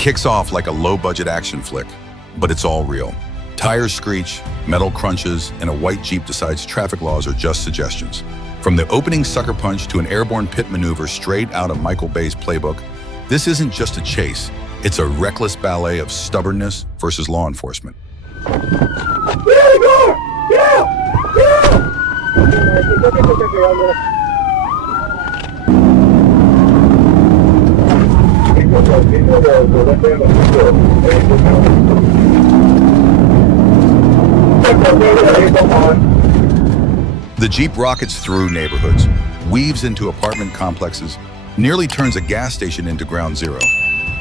kicks off like a low-budget action flick, but it's all real. Tires screech, metal crunches, and a white Jeep decides traffic laws are just suggestions. From the opening sucker punch to an airborne pit maneuver straight out of Michael Bay's playbook, this isn't just a chase, it's a reckless ballet of stubbornness versus law enforcement. The Jeep rockets through neighborhoods, weaves into apartment complexes, nearly turns a gas station into ground zero.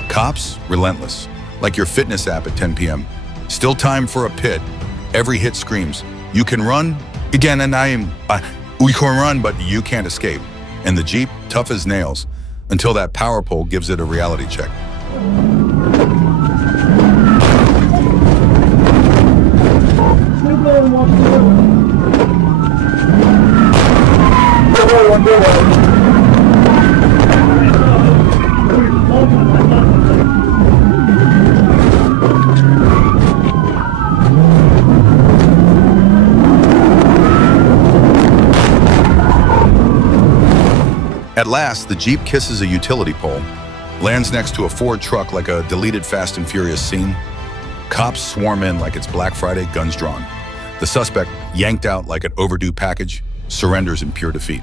Cops, relentless, like your fitness app at 10 p.m. Still time for a pit. Every hit screams, you can run, again, and we can run, but you can't escape. And the Jeep, tough as nails, until that power pole gives it a reality check. At last, the Jeep kisses a utility pole, lands next to a Ford truck like a deleted Fast and Furious scene. Cops swarm in like it's Black Friday, guns drawn. The suspect, yanked out like an overdue package, surrenders in pure defeat.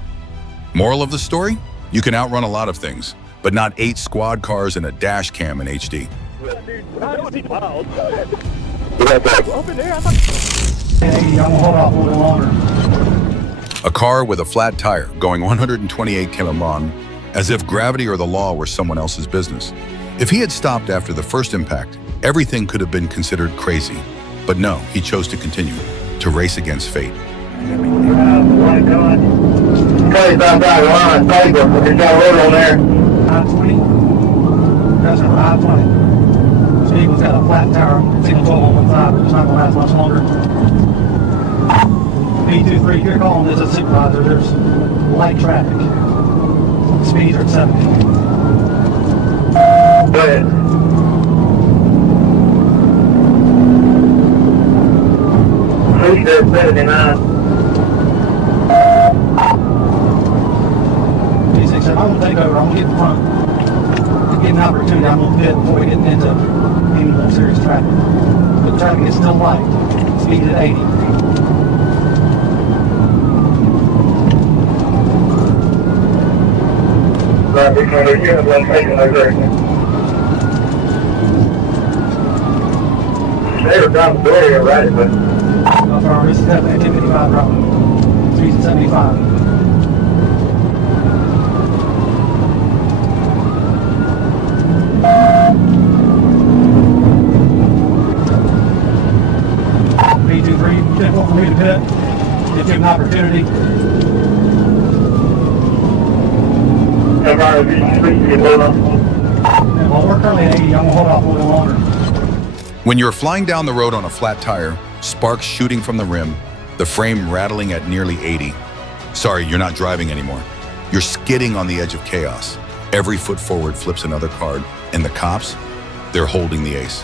Moral of the story? You can outrun a lot of things, but not 8 squad cars and a dash cam in HD. A car with a flat tire going 128 km/h, as if gravity or the law were someone else's business. If he had stopped after the first impact, everything could have been considered crazy. But no, he chose to continue, to race against fate. Vehicle's got a flat tire, single 12 on one side, but it's not going to last much longer. B23, you're calling this a supervisor, there's light traffic. Speeds are at 70. Go ahead. Please do 79. D6 said, I'm going to take over, I'm going to get in front. To get an opportunity, I'm going to pit before we get into any more serious traffic. But the traffic is still light. Speed at 80. Right, we can again, let's take it over. They were down the door here, right? But this is definitely 1055 driving. Speeds at 75. For me to pit, give him an opportunity. Well, we're currently at 80. I'm gonna hold off a little longer. When you're flying down the road on a flat tire, sparks shooting from the rim, the frame rattling at nearly 80. Sorry, you're not driving anymore. You're skidding on the edge of chaos. Every foot forward flips another card, and the cops, they're holding the ace.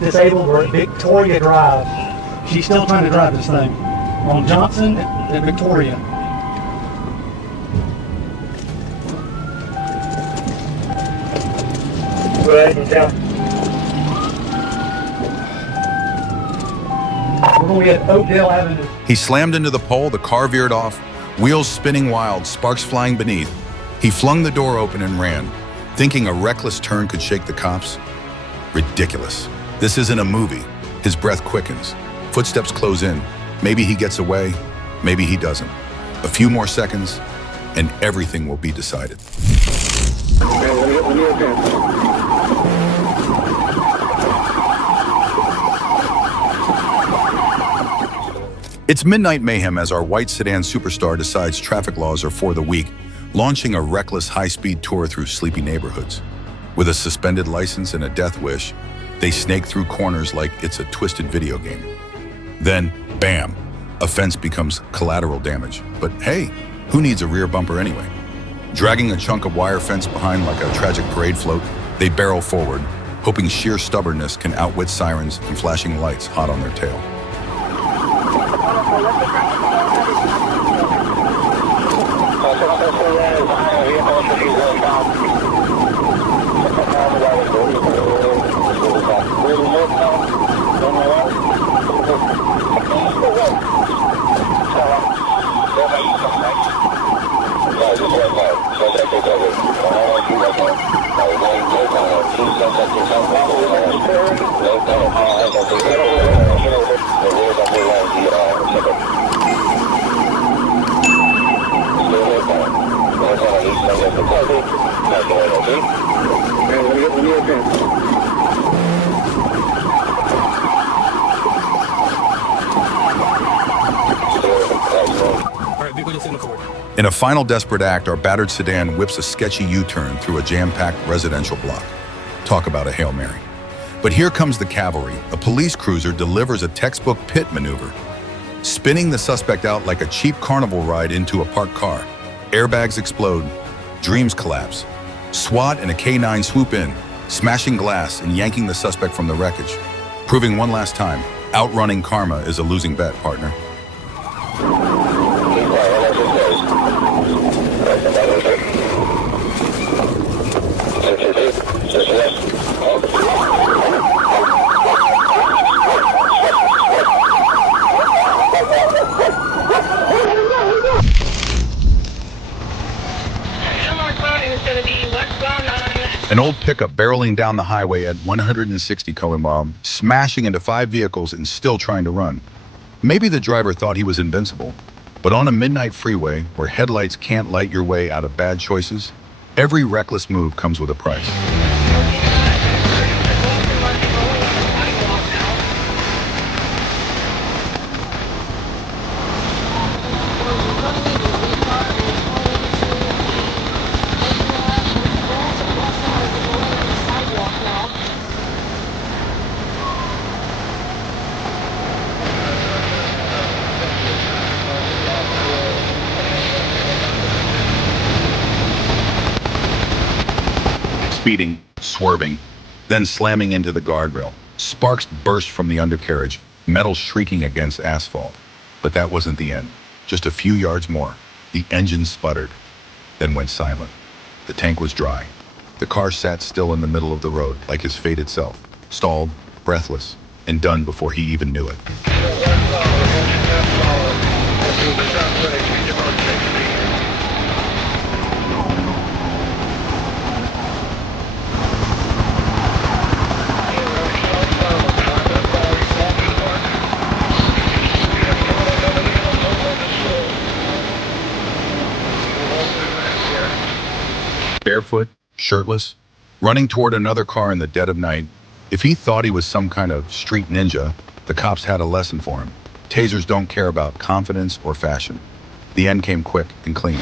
Disabled, we're at Victoria Drive. She's still trying to drive this thing. On Johnson and Victoria. We're going to get Oakdale Avenue. He slammed into the pole, the car veered off, wheels spinning wild, sparks flying beneath. He flung the door open and ran, thinking a reckless turn could shake the cops. Ridiculous. This isn't a movie. His breath quickens. Footsteps close in. Maybe he gets away, maybe he doesn't. A few more seconds, and everything will be decided. It's midnight mayhem as our white sedan superstar decides traffic laws are for the weak, launching a reckless high-speed tour through sleepy neighborhoods. With a suspended license and a death wish, they snake through corners like it's a twisted video game. Then, bam, a fence becomes collateral damage. But hey, who needs a rear bumper anyway? Dragging a chunk of wire fence behind like a tragic parade float, they barrel forward, hoping sheer stubbornness can outwit sirens and flashing lights hot on their tail. In a final desperate act, our battered sedan whips a sketchy U-turn through a jam-packed residential block. Talk about a Hail Mary. But here comes the cavalry. A police cruiser delivers a textbook pit maneuver, spinning the suspect out like a cheap carnival ride into a parked car. Airbags explode, dreams collapse. SWAT and a K9 swoop in, smashing glass and yanking the suspect from the wreckage, proving one last time, outrunning karma is a losing bet, partner. An old pickup barreling down the highway at 160 km/h, smashing into 5 vehicles and still trying to run. Maybe the driver thought he was invincible, but on a midnight freeway where headlights can't light your way out of bad choices, every reckless move comes with a price. Speeding, swerving, then slamming into the guardrail. Sparks burst from the undercarriage, metal shrieking against asphalt. But that wasn't the end. Just a few yards more, the engine sputtered, then went silent. The tank was dry. The car sat still in the middle of the road, like his fate itself, stalled, breathless, and done before he even knew it. Barefoot, shirtless, running toward another car in the dead of night. If he thought he was some kind of street ninja, the cops had a lesson for him. Tasers don't care about confidence or fashion. The end came quick and clean.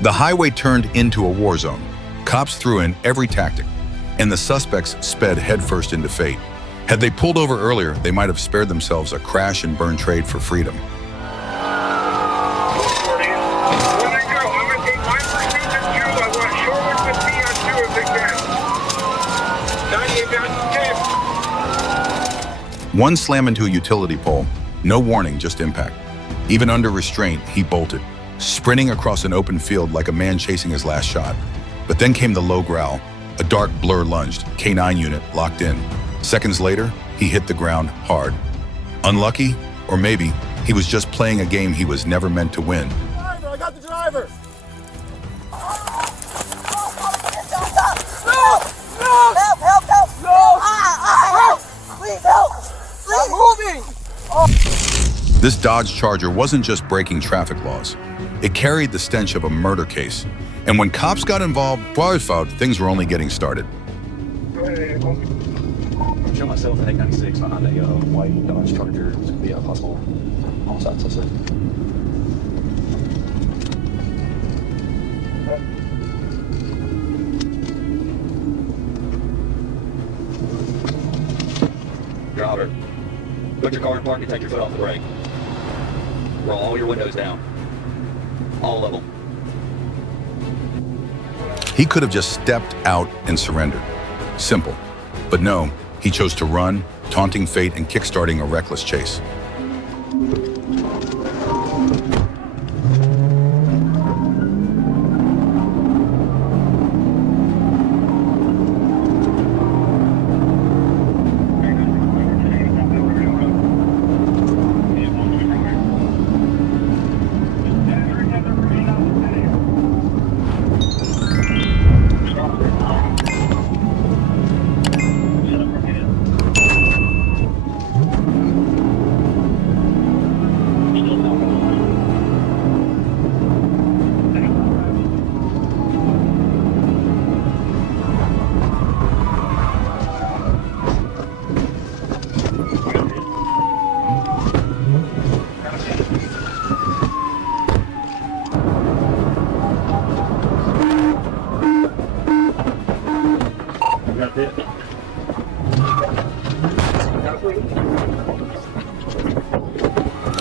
The highway turned into a war zone. Cops threw in every tactic, and the suspects sped headfirst into fate. Had they pulled over earlier, they might have spared themselves a crash and burn trade for freedom. One slam into a utility pole, no warning, just impact. Even under restraint, he bolted, sprinting across an open field like a man chasing his last shot. But then came the low growl. A dark blur lunged, K9 unit locked in. Seconds later, he hit the ground hard. Unlucky, or maybe he was just playing a game he was never meant to win. I got the driver! No! No! Help! Help! Help! No! Help! Please help! Please Stop moving! This Dodge Charger wasn't just breaking traffic laws. It carried the stench of a murder case. And when cops got involved, things were only getting started. Show myself an 896 behind a white Dodge Charger. It's going to be a possible homicide suspect. Driver, put your car in park and take your foot off the brake. Roll all your windows down. All of them. He could have just stepped out and surrendered. Simple. But no, he chose to run, taunting fate and kickstarting a reckless chase.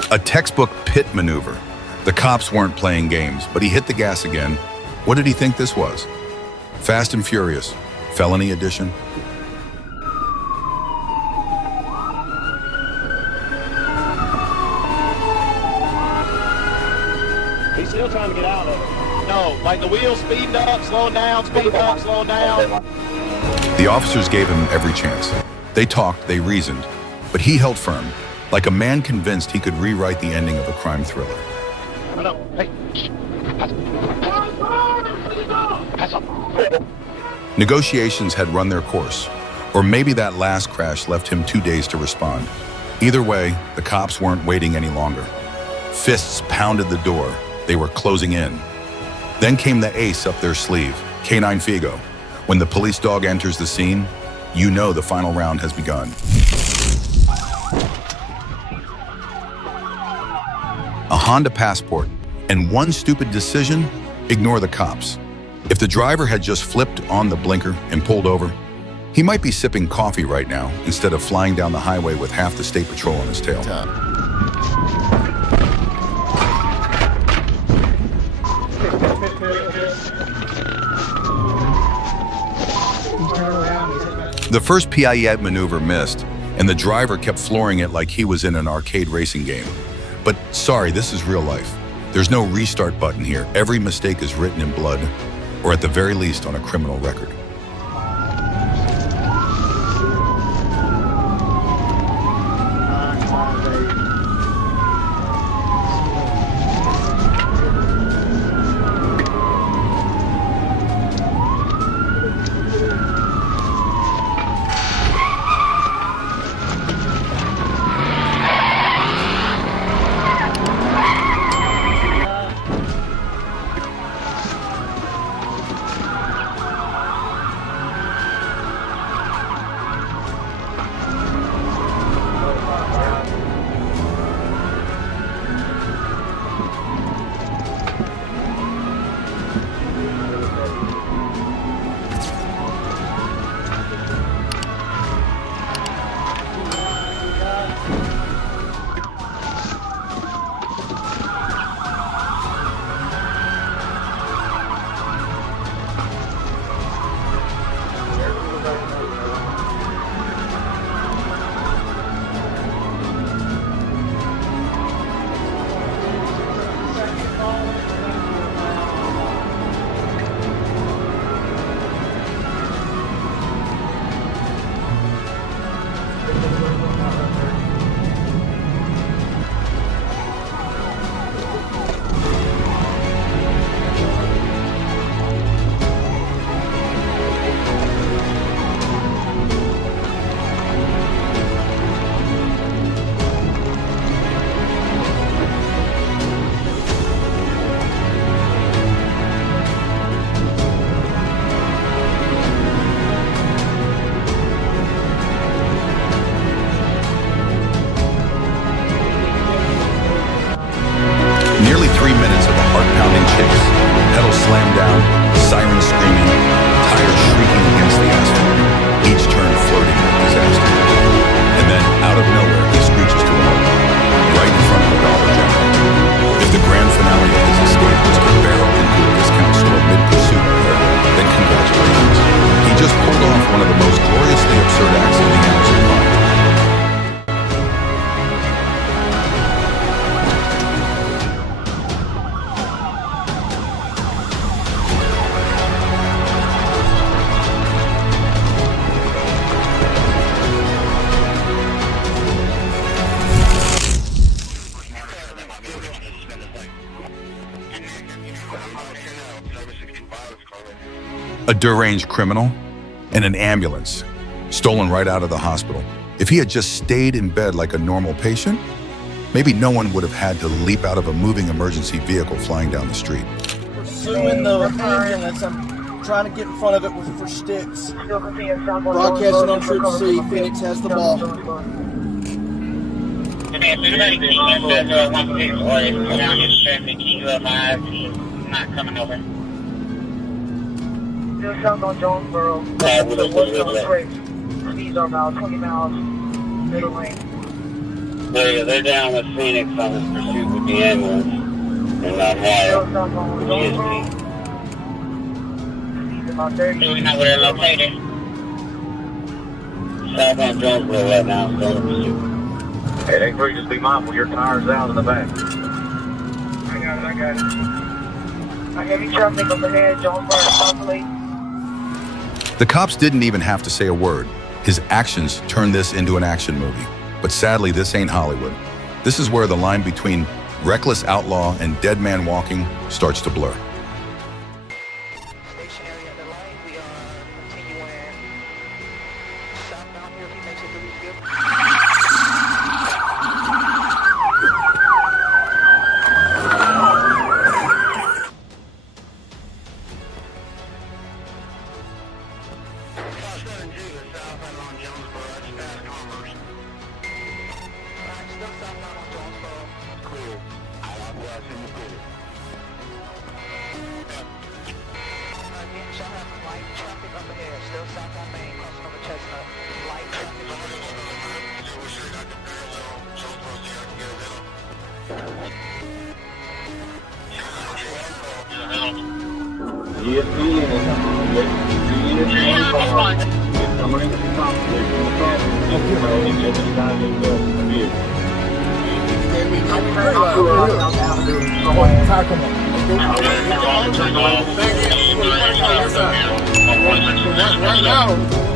A textbook pit maneuver. The cops weren't playing games, but he hit the gas again. What did he think this was? Fast and Furious, felony edition? He's still trying to get out of it. No, like the wheels speeding up, slowing down, speeding up, slowing down. The officers gave him every chance. They talked, they reasoned, but he held firm, like a man convinced he could rewrite the ending of a crime thriller. Hey. Pass up. Negotiations had run their course, or maybe that last crash left him 2 days to respond. Either way, the cops weren't waiting any longer. Fists pounded the door. They were closing in. Then came the ace up their sleeve, Canine Figo. When the police dog enters the scene, you know the final round has begun. A Honda Passport, and one stupid decision, ignore the cops. If the driver had just flipped on the blinker and pulled over, he might be sipping coffee right now instead of flying down the highway with half the state patrol on his tail. The first Piaget maneuver missed, and the driver kept flooring it like he was in an arcade racing game. But sorry, this is real life. There's no restart button here. Every mistake is written in blood, or at the very least on a criminal record. sirens screaming, tires shrieking against the asphalt, each turn flirting with disaster. And then, out of nowhere, he screeches to a halt, right in front of the Dollar General. If the grand finale of his escape was to barrel into a discount store mid-pursuit of her, then congratulations. He just pulled off one of the most gloriously absurd acts in the annals of crime. A deranged criminal and an ambulance, stolen right out of the hospital. If he had just stayed in bed like a normal patient, maybe no one would have had to leap out of a moving emergency vehicle flying down the street. Pursuing the ambulance, I'm trying to get in front of it for sticks. Broadcasting on Trip C, Phoenix has the ball. Not coming over. Still south on Jonesboro. Speeds are about 20 miles, middle lane. They're down with Phoenix on this pursuit with the ambulance. And I'm Still south on Jonesboro. Speeds about 30. Do we know where they're located? South on Jonesboro right now, still in the pursuit. Hey, they free, just be mindful, your tire's out in the back. I got it. I heavy traffic up ahead, Jonesboro, possibly. The cops didn't even have to say a word. His actions turned this into an action movie. But sadly, this ain't Hollywood. This is where the line between reckless outlaw and dead man walking starts to blur. Station area at the light, we are continuing southbound here, if he makes it through, he's good.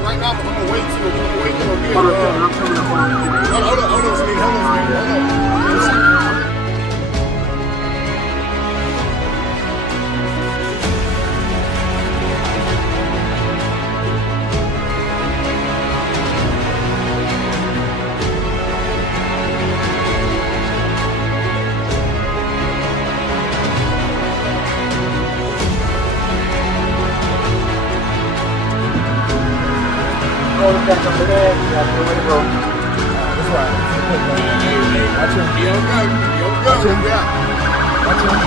Right now, I'm gonna wait till hold on, Speed, hold on. Back up ahead, that's the way to go. That's right. Hey, watch him. He don't go. Watch him. Yeah. Watch him.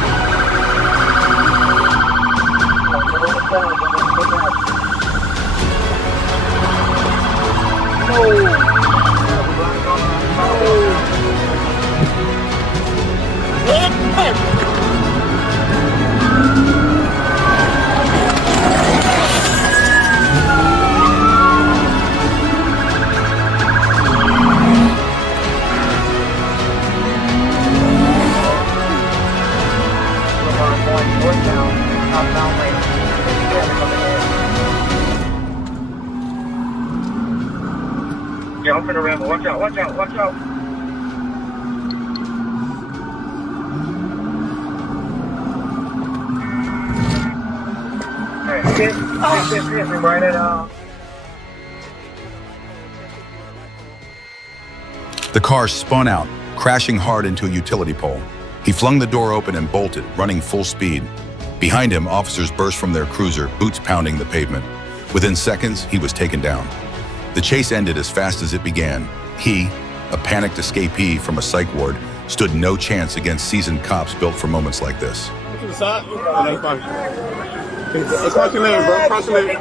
Yeah, I'm finna ramble. Watch out, watch out, watch out. Hit me right at The car spun out, crashing hard into a utility pole. He flung the door open and bolted, running full speed. Behind him, officers burst from their cruiser, boots pounding the pavement. Within seconds, he was taken down. The chase ended as fast as it began. He, a panicked escapee from a psych ward, stood no chance against seasoned cops built for moments like this. To the side. Cross your name, bro. Cross your name.